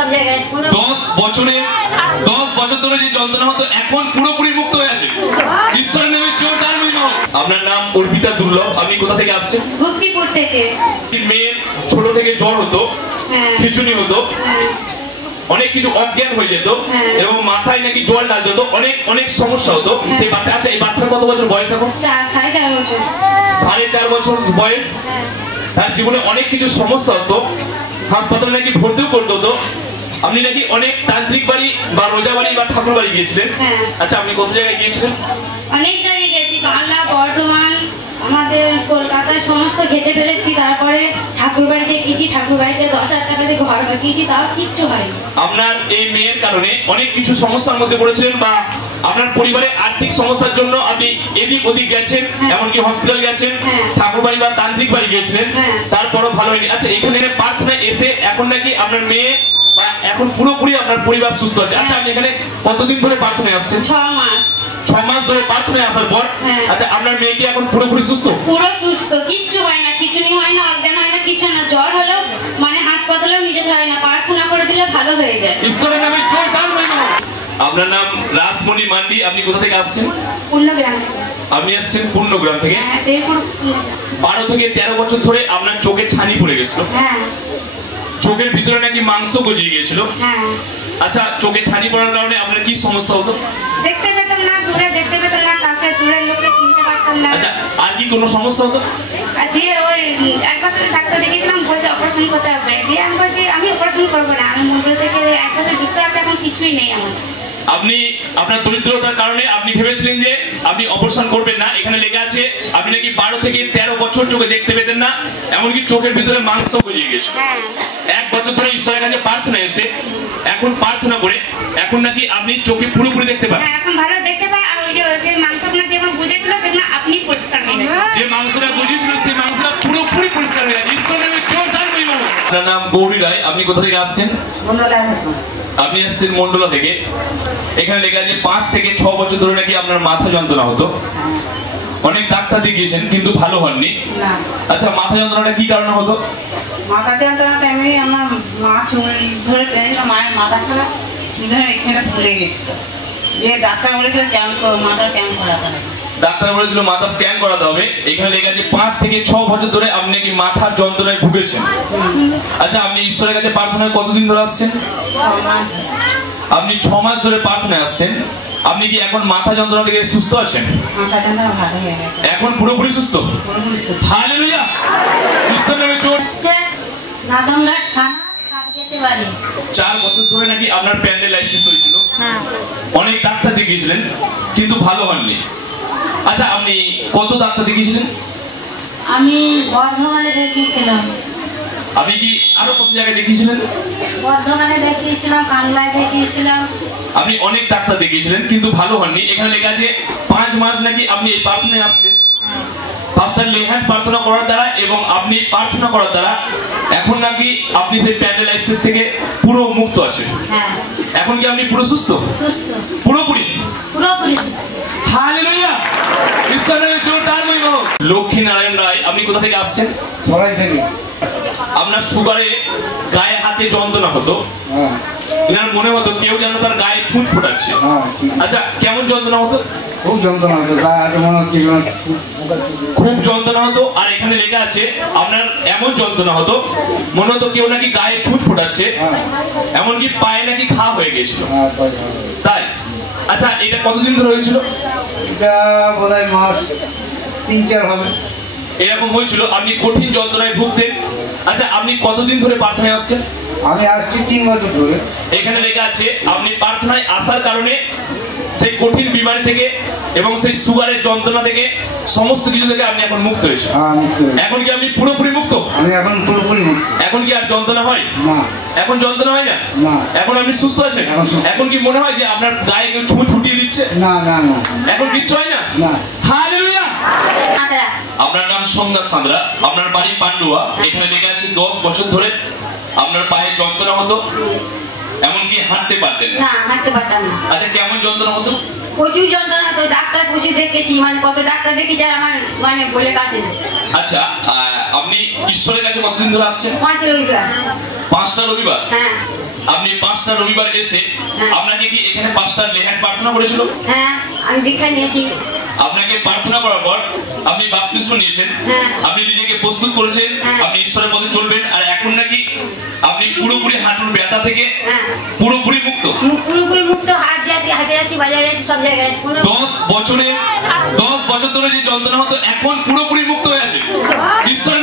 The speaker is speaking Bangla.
সব জায়গায় 10 বছর ধরে যে যন্ত্রণা হতো এখন পুরোপুরি মুক্ত হয়ে আছে ঈশ্বরের নামে জোরদার হইলো। আপনার নাম অর্পিতা দুর্লভ, আপনি কোথা থেকে আসছেন? ভক্তিপুর থেকে। মেয়ের ছোট থেকে জ্বর হতো, খিঁচুনি হতো, অনেক কিছু অজ্ঞান হয়ে যেত এবং মাথায় নাকি জল ডাল যেত, অনেক অনেক সমস্যা হতো সেই বাচ্চা। আচ্ছা, এই বাচ্চার কত বছর বয়স এখন? 4.5 বছর। 4.5 বছর বয়স। তার জীবনে অনেক কিছু সমস্যা হতো, হাসপাতালে নাকি ভর্তিও করতে হতো। আপনি নাকি অনেক তান্ত্রিক বাড়ি বা রোজা বাড়ি বা ঠাকুর বাড়ি গিয়েছিলেন। আচ্ছা, আপনি কত জায়গায় গিয়েছিলেন? অনেক জায়গায় গেছি, বাংলা, বর্ধমান, আমাদের কলকাতায় সমস্ত ঘেটে ফেলেছি। তারপরে ঠাকুর বাড়িতে গিয়েছি, ঠাকুর বাড়িতে 10,000 টাকা দিয়ে ঘর বানিয়েছি, তাও কিচ্ছু হয়নি। আপনার এই মেয়ের কারণে অনেক কিছু সমস্যার মধ্যে পড়েছিলেন বা আপনার পরিবারে আর্থিক সমস্যার জন্য আপনি এদিক ওদিক গেছেন, এমনকি হসপিটাল গেছেন, ঠাকুর বাড়ি বা তান্ত্রিক বাড়ি গিয়েছিলেন, তারপরও ভালো হয়নি। আচ্ছা, এখানে প্রার্থনায় এসে এখন নাকি আপনার মেয়ে বা এখন পুরোপুরি আপনার পরিবার সুস্থ আছে। আচ্ছা, আপনি এখানে কতদিন ধরে প্রার্থনায় আসছেন? 6 মাস ধরে প্রার্থনায় আসার পর আচ্ছা, আপনার মেয়ে কি এখন পুরোপুরি সুস্থ? পুরো সুস্থ, কিচ্ছু হয় না, খিচুনি হয় না, অজ্ঞান হয় না, কিছু না। জ্বর হলো মানে হাসপাতালেও নিয়ে যেতে হয় না, প্রার্থনা করে দিলে ভালো হয়ে যায়। ঈশ্বরের নামে জোরদার হইলো। আপনার নাম রাসমণি মান্ডি, আপনি কোথা থেকে আসছেন? পূর্ণগ্রাম। আপনি আসছেন পূর্ণগ্রাম থেকে। 12 থেকে 13 বছর ধরে আপনার চোখে ছানি পড়ে গেছিল। চোখের ভিতরে নাকি মাংস গজিয়ে গিয়েছিল। আচ্ছা, চোখে ছানি পড়ার কারণে আপনার কি সমস্যা হতো? দেখতে পেতাম না, দূরে দেখতে পেতাম না, কাছে দূরের লোককে চিনতে পারতাম না। আচ্ছা, আর কি কোনো সমস্যা হতো? দিয়ে ওই একবার ডাক্তার দেখিয়েছিলাম, বলছে অপারেশন করতে হবে। দিয়ে আমি বলছি আমি অপারেশন করবো না, আমি মন্দির থেকে এক বছর যুক্ত আছে, এখন কিছুই নেই আমার। আপনি আপনার দরিদ্রতার কারণে আপনি ভেবেছিলেন যে আপনি অপারেশন করবেন না। এখানে লেখা আছে আপনি নাকি 12 থেকে 13 বছর চোখে দেখতে পেতেন না, এমনকি চোখের ভিতরে মাংস গজিয়ে গেছে। 1 বছর ধরে ঈশ্বরের কাছে প্রার্থনা এসে এখন প্রার্থনা করে এখন নাকি আপনি চোখে পুরোপুরি দেখতে পান। এখন ভালো দেখতে পাই। আর ওই যে মাংসগুলো যেমন বুঝেছিল সেগুলো আপনি পরিষ্কার হয়ে গেছে। যে মাংসটা বুঝেছিল সেই মাংসটা পুরোপুরি পরিষ্কার হয়ে গেছে। ঈশ্বরের জোরদার হইলো। আপনার নাম গৌরী রায়, আপনি কোথা থেকে আসছেন? আপনি আসছেন মন্ডলা থেকে। এখানে লেখা আছে 5 থেকে 6 বছর ধরে নাকি আপনার মাথা যন্ত্রণা হতো, অনেক ডাক্তার দেখিয়েছেন কিন্তু ভালো হননি। আচ্ছা, মাথা যন্ত্রণাটা কি কারণে হতো? মাথা যন্ত্রণাটা আমি আমার মা ধরে টেনেছিল, মায়ের মাথা খারাপ ধরে এখানে ফুলে গেছিল। যে ডাক্তার বলেছিল মাথা স্ক্যান করাতে হবে। ডাক্তার বলেছিল মাথা স্ক্যান করাতে হবে। এখানে লেখা আছে 5 থেকে 6 বছর ধরে আপনি কি মাথার যন্ত্রণায় ভুগেছেন। আচ্ছা, আপনি ঈশ্বরের কাছে প্রার্থনায় কতদিন ধরে আসছেন? আপনি 6 মাস ধরে প্রার্থনায় আসছেন। আপনি কি এখন মাথা যন্ত্রণা থেকে সুস্থ আছেন? এখন পুরোপুরি সুস্থ। হালেলুয়া। ঈশ্বরের নামে জোর। 4 বছর ধরে নাকি আপনার প্যারালাইসিস হয়েছিল, অনেক ডাক্তার দেখিয়েছিলেন কিন্তু ভালো হননি। আচ্ছা, আপনি কত ডাক্তার দেখিয়েছিলেন? আমি বর্ধমানে দেখিয়েছিলাম। আপনি কি আরো কোন জায়গায় দেখিয়েছিলেন? বর্ধমানে দেখিয়েছিলাম, বাংলায় দেখিয়েছিলাম। আপনি অনেক ডাক্তার দেখিয়েছিলেন কিন্তু ভালো হননি। এখানে লেখা আছে 5 মাস নাকি আপনি এই প্রার্থনায় আসছেন। পাস্টার লেহান প্রার্থনা করার দ্বারা এবং আপনি প্রার্থনা করার দ্বারা এখন নাকি আপনি সেই প্যারালাইসিস থেকে পুরো মুক্ত আছেন। এখন কি আপনি পুরো সুস্থ? পুরোপুরি পুরোপুরি। হালেলুয়া। ঈশ্বরের জোরদার হইলো। লক্ষ্মী নারায়ণ রায়, আপনি কোথা থেকে আসছেন? বড়াই থেকে। আপনার সুগারে গায়ে হাতে যন্ত্রণা হতো, এনার মনে হতো কেউ যেন তার গায়ে ছুঁচ ফোটাচ্ছে। আচ্ছা, কেমন যন্ত্রণা হতো? খুব যন্ত্রণা হতো, খুব যন্ত্রণা হতো। আর এখানে লেখা আছে আপনার এমন যন্ত্রণা হতো মনে হতো কেউ নাকি গায়ে ছুঁচ ফোটাচ্ছে, এমনকি পায়ে নাকি ঘা হয়ে গেছিল। তাই? আচ্ছা, এটা কতদিন ধরে হয়েছিল? এটা বোধহয় মাস 3-4 হবে। এরকম হয়েছিল, আপনি কঠিন যন্ত্রণায় ভুগতেন। আচ্ছা, আপনি কতদিন ধরে প্রার্থনায় আসছেন? আমি আসছি 3 বছর ধরে। এখানে লেখা আছে আপনি প্রার্থনায় আসার কারণে সেই কঠিন বিমারি থেকে এবং সেই সুগারের যন্ত্রণা থেকে সমস্ত কিছু থেকে আপনি এখন মুক্ত হয়েছেন। এখন কি আপনি পুরোপুরি মুক্ত? আমি এখন পুরোপুরি মুক্ত। এখন কি আর যন্ত্রণা হয় না? এখন যন্ত্রণা হয় না? এখন আপনি সুস্থ আছেন? এখন কি মনে হয় যে আপনার গায়ে কেউ ছুঁচ ফুটিয়ে দিচ্ছে? না না না, এখন কিচ্ছু হয় না। হালেলুয়া। আপনার নাম সন্ধ্যা সাঁতরা, আপনার বাড়ি পান্ডুয়া। এখানে লেখা আছে 10 বছর ধরে আপনার পায়ে যন্ত্রণা হতো, এমনকি হাঁটতে পারতেন না? হাঁটতে পারতাম না। আচ্ছা, কেমন যন্ত্রণা হতো? প্রচুর যন্ত্রণা তো, ডাক্তার প্রচুর দেখেছি, মানে কত ডাক্তার দেখেছি আমার মানে বলে কাটে না। আচ্ছা, আপনি ঈশ্বরের কাছে কতদিন ধরে আসছেন? 5 রবিবার। 5টা রবিবার? আপনি 5টা রবিবার এসে হ্যাঁ। আপনাকে কি এখানে 5টা লেহ্যান্ড প্রার্থনা করেছিল? হ্যাঁ আমি দীক্ষা নিয়েছি। আপনাকে প্রার্থনা করার পর আপনি বাপ্তিস্ম নিয়েছেন, হ্যাঁ। আপনি নিজেকে প্রস্তুত করেছেন, হ্যাঁ। আপনি ঈশ্বরের পথে চলবেন, আর এখন নাকি আপনি পুরোপুরি হাঁটুর ব্যথা থেকে হ্যাঁ পুরোপুরি মুক্ত। পুরোপুরি মুক্ত, হাত যাচ্ছি, হাতে যাচ্ছি, বাজারে যাচ্ছি, সব জায়গায় যাচ্ছি, কোনো 10 বছর ধরে যে যন্ত্রণা হতো এখন পুরোপুরি মুক্ত হয়ে আছে। ঈশ্বরের